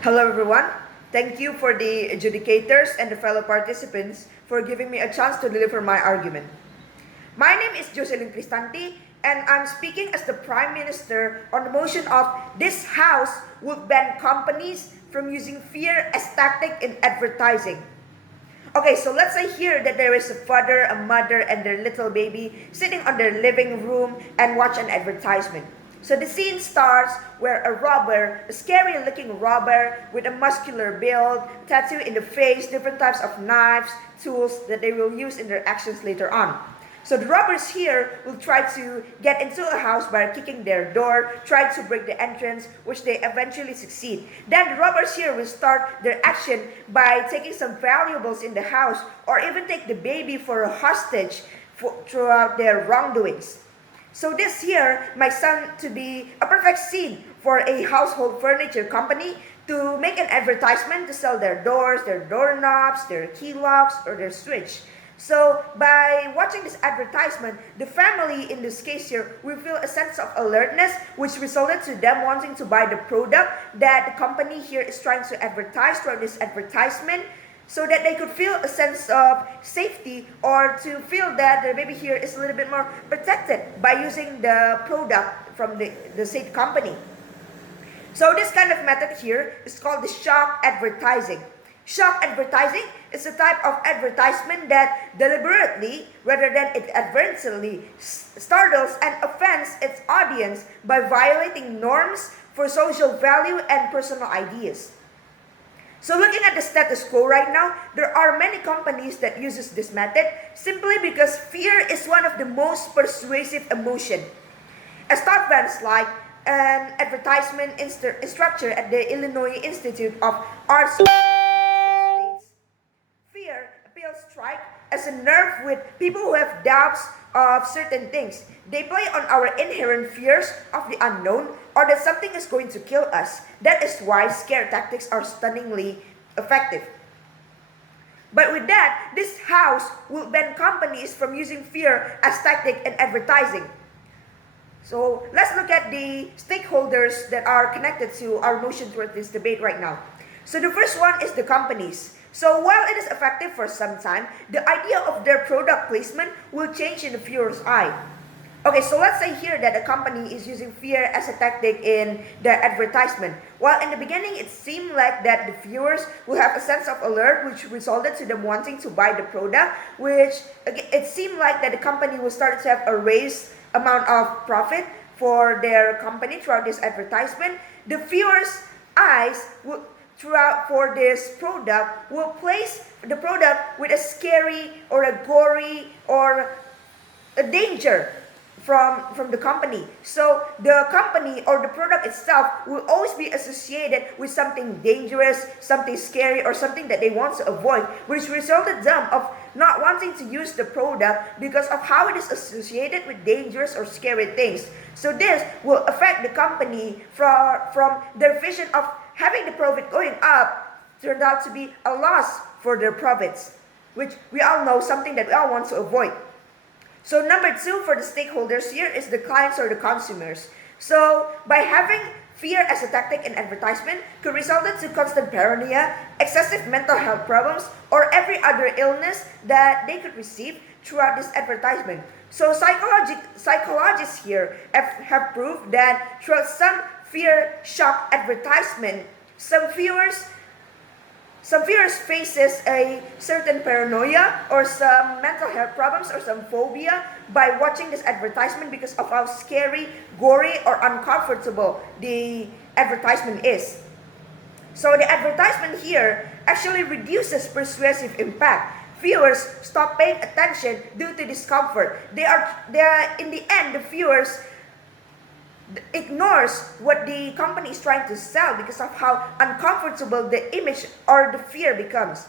Hello, everyone. Thank you for the adjudicators and the fellow participants for giving me a chance to deliver my argument. My name is JOCELYN KRISTANTI, and I'm speaking as the Prime Minister on the motion of this House would ban companies from using fear as tactic in advertising. Okay, so let's say here that there is a father, a mother, and their little baby sitting on their living room and watch an advertisement. So the scene starts where a robber, a scary looking robber with a muscular build, tattoo in the face, different types of knives, tools that they will use in their actions later on. So the robbers here will try to get into a house by kicking their door, try to break the entrance, which they eventually succeed. Then the robbers here will start their action by taking some valuables in the house or even take the baby for a hostage throughout their wrongdoings. So this here might sound to be a perfect scene for a household furniture company to make an advertisement to sell their doors, their doorknobs, their key locks, or their switch. So by watching this advertisement, the family in this case here will feel a sense of alertness, which resulted to them wanting to buy the product that the company here is trying to advertise throughout this advertisement, so that they could feel a sense of safety or to feel that the baby here is a little bit more protected by using the product from the said company. So this kind of method here is called the shock advertising. Shock advertising is a type of advertisement that deliberately, rather than inadvertently, startles and offends its audience by violating norms for social value and personal ideas. So looking at the status quo right now, there are many companies that uses this method simply because fear is one of the most persuasive emotion. As thought bans like an advertisement structure at the Illinois Institute of Arts states, fear appeals strike as a nerve with people who have doubts of certain things. They play on our inherent fears of the unknown or that something is going to kill us. That is why scare tactics are stunningly effective. But with that, this House will ban companies from using fear as tactic in advertising. So let's look at the stakeholders that are connected to our motion toward this debate right now. So the first one is the companies. So while it is effective for some time, the idea of their product placement will change in the viewer's eye. Okay, so let's say here that a company is using fear as a tactic in their advertisement. While in the beginning it seemed like that the viewers will have a sense of alert, which resulted to them wanting to buy the product, which it seemed like that the company will start to have a raised amount of profit for their company throughout this advertisement. The viewers' eyes will throughout for this product will place the product with a scary or a gory or a danger from the company. So the company or the product itself will always be associated with something dangerous, something scary, or something that they want to avoid, which resulted them of not wanting to use the product because of how it is associated with dangerous or scary things. So this will affect the company from their vision of having the profit going up turned out to be a loss for their profits, which we all know something that we all want to avoid. So number two for the stakeholders here is the clients or the consumers. So by having fear as a tactic in advertisement could result in constant paranoia, excessive mental health problems, or every other illness that they could receive throughout this advertisement. So psychologists here have proved that throughout some fear shock advertisement, some viewers faces a certain paranoia or some mental health problems or some phobia by watching this advertisement because of how scary, gory, or uncomfortable the advertisement is. So the advertisement here actually reduces persuasive impact. Viewers stop paying attention due to discomfort. They are in the end, the viewers ignores what the company is trying to sell because of how uncomfortable the image or the fear becomes.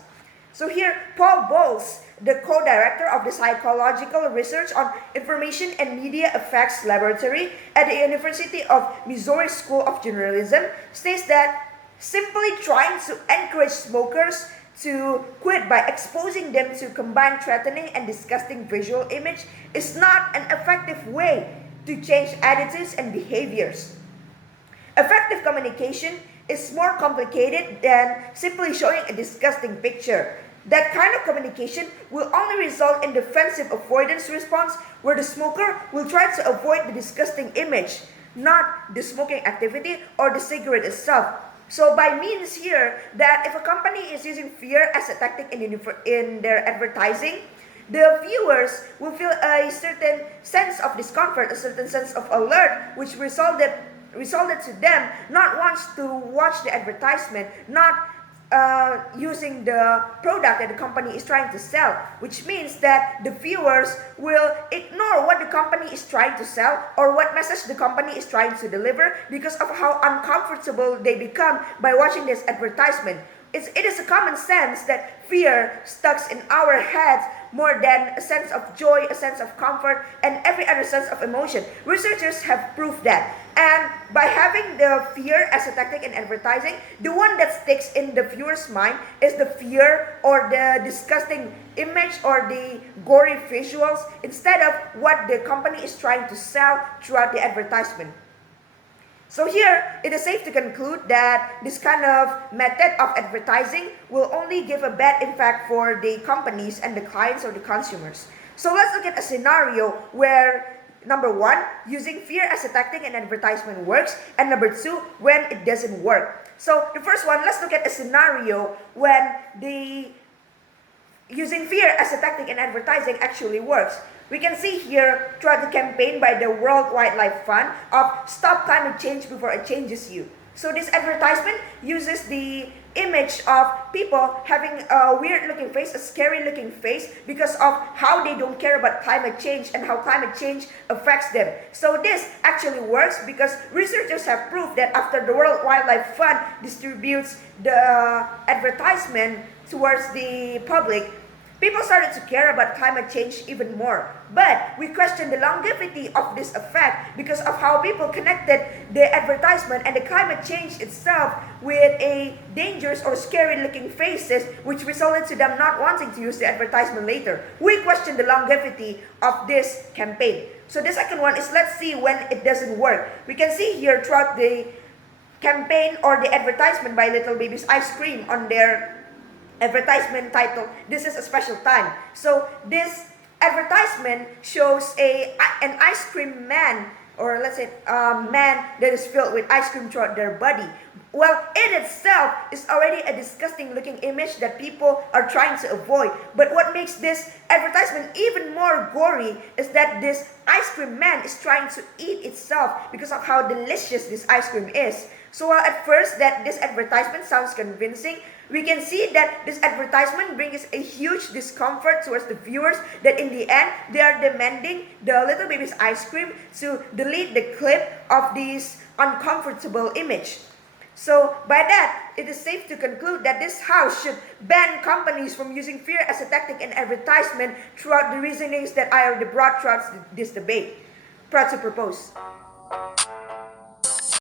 So here, Paul Bowles, the co-director of the Psychological Research on Information and Media Effects Laboratory at the University of Missouri School of Journalism, states that simply trying to encourage smokers to quit by exposing them to combined threatening and disgusting visual image is not an effective way to change attitudes and behaviors. Effective communication is more complicated than simply showing a disgusting picture. That kind of communication will only result in defensive avoidance response where the smoker will try to avoid the disgusting image, not the smoking activity or the cigarette itself. So by means here that if a company is using fear as a tactic in their advertising, the viewers will feel a certain sense of discomfort, a certain sense of alert, which resulted to them not wants to watch the advertisement, not using the product that the company is trying to sell, which means that the viewers will ignore what the company is trying to sell or what message the company is trying to deliver because of how uncomfortable they become by watching this advertisement. It is a common sense that fear stuck in our heads more than a sense of joy, a sense of comfort, and every other sense of emotion. Researchers have proved that. And by having the fear as a tactic in advertising, the one that sticks in the viewer's mind is the fear or the disgusting image or the gory visuals instead of what the company is trying to sell throughout the advertisement. So here, it is safe to conclude that this kind of method of advertising will only give a bad impact for the companies and the clients or the consumers. So let's look at a scenario where, number one, using fear as a tactic in advertisement works, and number two, when it doesn't work. So the first one, let's look at a scenario when the using fear as a tactic in advertising actually works. We can see here throughout the campaign by the World Wildlife Fund of Stop Climate Change Before It Changes You. So this advertisement uses the image of people having a weird looking face, a scary looking face because of how they don't care about climate change and how climate change affects them. So this actually works because researchers have proved that after the World Wildlife Fund distributes the advertisement towards the public, people started to care about climate change even more. But we question the longevity of this effect because of how people connected the advertisement and the climate change itself with a dangerous or scary looking faces, which resulted to them not wanting to use the advertisement later. We question the longevity of this campaign. So the second one is, let's see when it doesn't work. We can see here throughout the campaign or the advertisement by Little Baby's Ice Cream on their advertisement title, "This is a Special Time." So this advertisement shows an ice cream man, or let's say a man that is filled with ice cream throughout their body. Well, it itself is already a disgusting looking image that people are trying to avoid. But what makes this advertisement even more gory is that this ice cream man is trying to eat itself because of how delicious this ice cream is. So while at first that this advertisement sounds convincing, we can see that this advertisement brings a huge discomfort towards the viewers that in the end, they are demanding the Little Baby's Ice Cream to delete the clip of this uncomfortable image. So by that, it is safe to conclude that this House should ban companies from using fear as a tactic in advertisement throughout the reasonings that I already brought throughout this debate. Proud to propose.